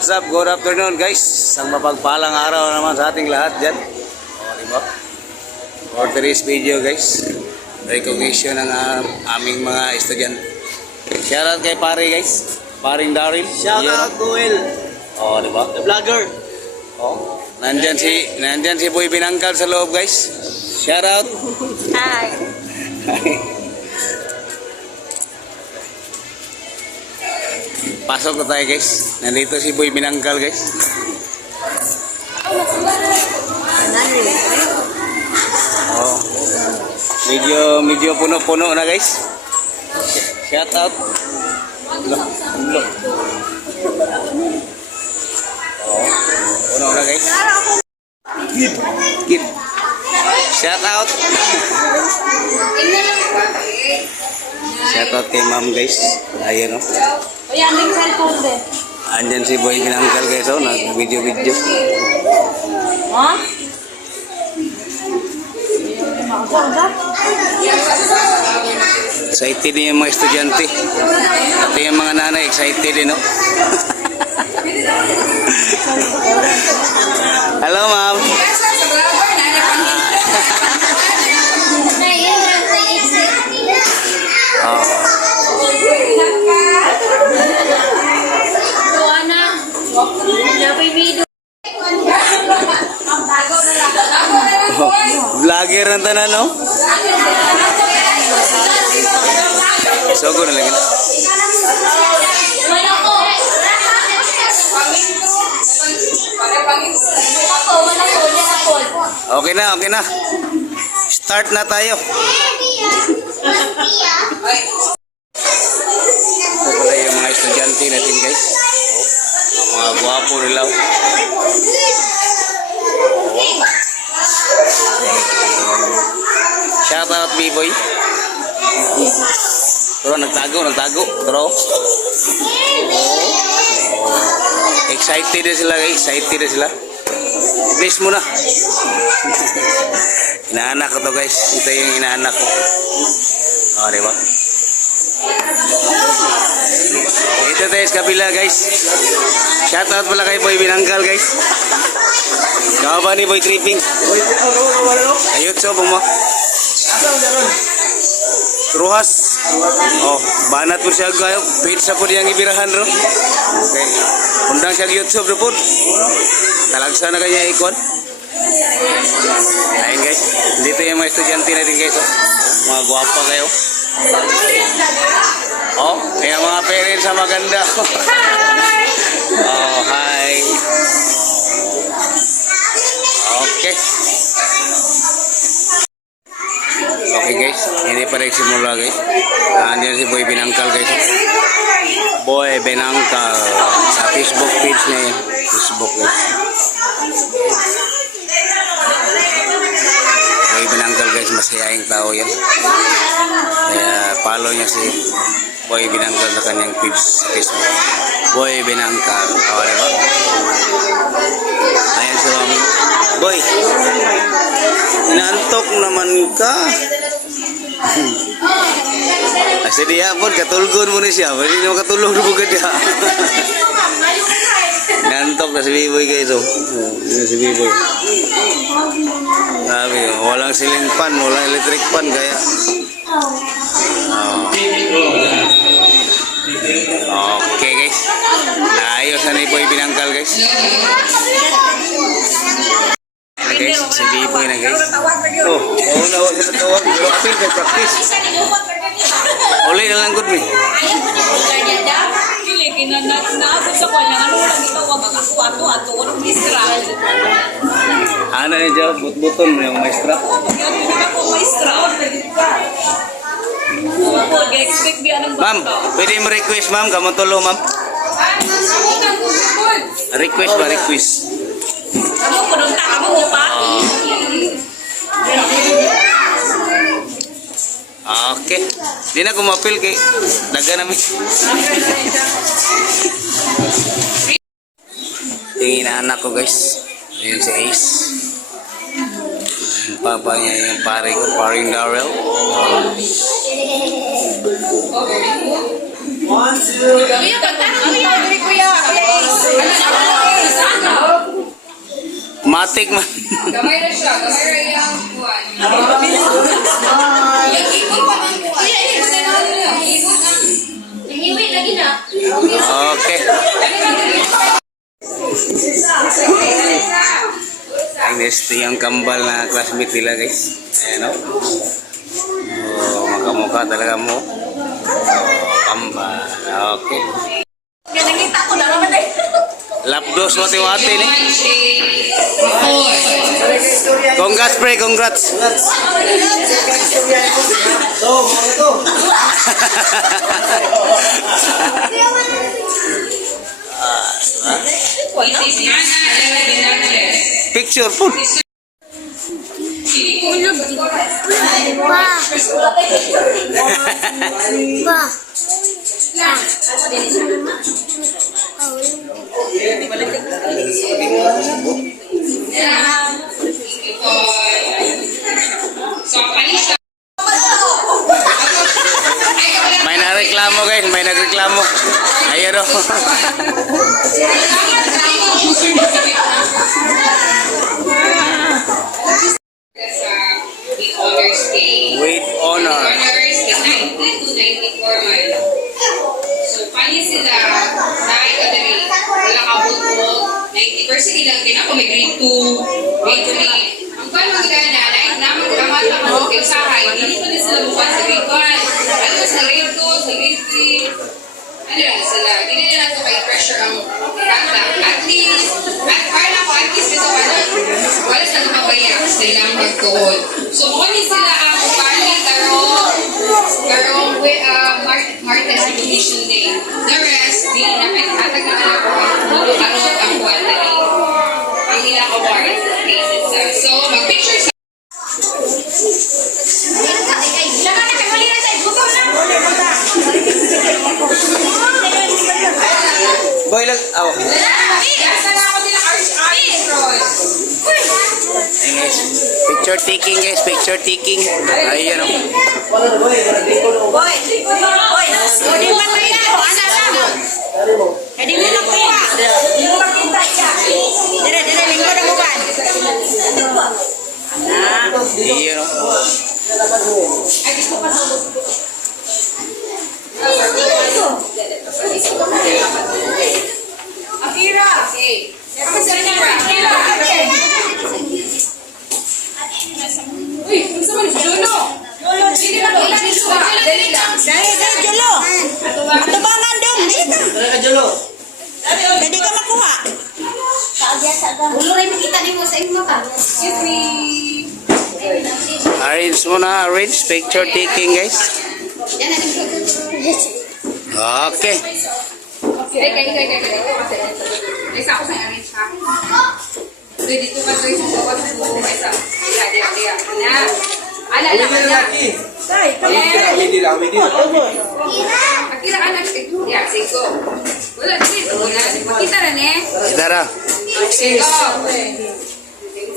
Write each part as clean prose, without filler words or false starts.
what's up? Good afternoon guys. Isang mapagpalang araw naman sa ating lahat dyan. O, diba? For today's video guys, recognition ng aming mga estudyante. Shoutout kay pare guys. Paring Daryl. Shoutout to Will. O, diba? The vlogger. O, nandyan si Boy Binangkal sa loob guys. Shoutout. Hi. Pasok na tayo guys. Nandito si Boy Binangkal guys. Oh. Medyo puno-puno na guys. Shout out. Look. Oh, puno na guys. Kid. Shout out. Shout out kay ma'am guys. Ayan oh. Uy, anding cellphone din. Andyan si Boy Binangkal guys oh, nag-video. Ha? Excited din yung mga estudyante. At yung mga nanay, excited din, no? Hello, ma'am. Oh. Vlogger ng tanan, no? Sogo na lagi. Okay na. Start na tayo. Ito pala yung mga estudyante natin guys. Ang mga guwapo nila. Shout out B-boy. Pero nagtago. Pero excited na sila guys. Please muna. Inaanak ko to guys. Ito yung inaanak ko. O, diba? Ito tayo sa kabila guys. Shout out pala kay Boy Binangkal guys. Kaya ba ni Boy Tripping? Ayot so mo. Ruhas. Oh, banat po siya gayo. Page sa po niyang ibirahan ro. Okay. Undang siya YouTube ro po. Talagsa na kanya ikon. Ayun guys. Dito yung mga estudyante natin guys. Oh. Mga guwapa kayo. Oh, kaya mga parents sa maganda. Oh, hi. Okay. Okay guys, hindi pa rin simula guys. Andiyan si Boy Binangkal guys. Boy Binangkal sa Facebook page niya yan. Facebook guys. Boy Binangkal guys, masayahing tao yan. Kaya follow niya si Boy Binangkal sa kanyang page sa Facebook. Boy Binangkal. O, diba? Ayan si Mami. Boy, nantok naman ka. Kasi dia pun katulgon mo na siya. Hindi naman katulog na bugad niya. Nantok na si B-boy guys. Si B-boy. Sabi, walang ceiling fan, walang electric fan. Kaya okay guys. Ayos na ni Boy Binangkal guys. Guys, si B-boy na guys. Oh, nawag ka na tawag. Pero apil ka practice. Uli na lang good me. Ano niya dyan? But-buton mo yung maestra? Ma'am, pwede mo request ma'am? Kamang tulo ma'am? Request ba? Request. Kamu penuntak, kamu lupa. Okay. Di na kumapil kay daga namin. Yung inaanak ko guys. Ayun si Ace. Papa niya yung paring Daryl. Kuya, pagtanong kuya. Kuya Ace. Matik man. Gamay na siya. Gamay na yung buwan. Kuya Ace. Iwi lagi na. Okay. Ang next yung kambal na classmate nila guys. Ayan o. Oh, makamukha talaga mo. Oh, kambal. Okay. Ganangita ko na naman eh. Lapdos wati-wati ni. Congrats pre, congrats. Picture po. May nareklamo guys, may nagreklamo. Ayun o. With honors day. With honor. Honors day 90 to 94 man. So, paano sila? Dahil ka dali. Wala ka butbot. 90% ilang kinako may grade 2, grade 3. Ang paano magana, dahil naman kamat ang mga kinsahay, hindi pa na sila bukan sa grade 1. Ano sa grade 2, sa grade 3. Ano lang sila? Hindi nila ito may pressure ang kanta. At least, para ako, at least ito wala sa nakabaya sa ilang magtuhod. So, kung sila ang pali karong Martes Recognition Day. The rest, di na kahit na ako ang buwan na rin. Ang ilang award cases. So, mag-picture sa Boy lang. Oh. Nasa na ako nila Arch Roll. Ayun guys. Picture taking guys, picture taking. Ayun o. Boy. Hindi pa tayo. Ana lang. Hindi mo lang kuya. Hindi mo makita siya. Dire, lingkod ang buwan. Ayun o. Ay, gusto pa sa Akira! Okay. Ako sa Akira! Uy, gusto mo ni Juno? Sige na ba? Dali lang. Dahil Julo. Atubangan dong. Hindi ka makuha. Ulo rin makita ni mo sa inyo ka. Excuse me. Arrange muna, arrange. Picture taking guys. Yan ang Okay. Kaya. Isa ako sa arrange ha. Pwede dito ka sa isa sa wato. Isa. Dia. Na. Ala. Akira anak ya, sigo. Wala dito. Makita rin eh. Idara. Sigo.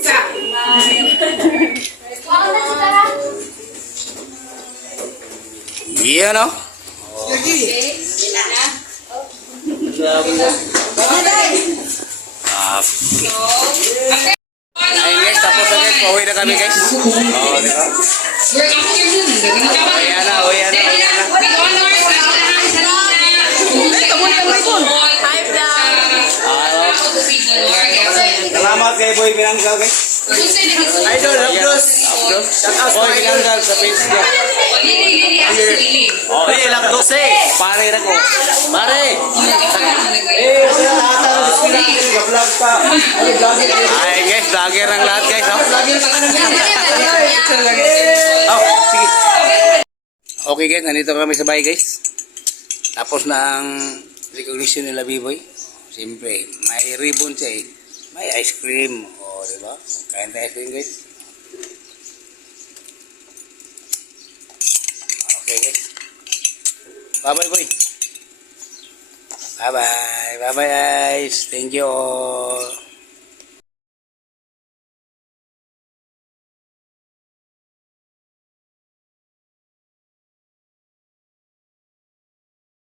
Isa. Iyan o. Ayun guys, tapos na guys. Pauwi na kami guys. Oh, di ba? Ayan na. Salamat kay Boy Binanggal guys. Idol, Labdos. Boy Binanggal sa page niya. Oh, Labdos eh. Pare na ko. Pare. Ay guys, vlogger ang lahat guys. Oh, sige. Okay guys, nandito kami sa bahay guys. Tapos na ang recognition nila B-Boy. Siyempre, may ribbon siya eh. May ice cream. O, diba? Kain tayo ice cream guys. Okay guys. Bye-bye boy. Bye-bye. Bye-bye guys. Thank you all.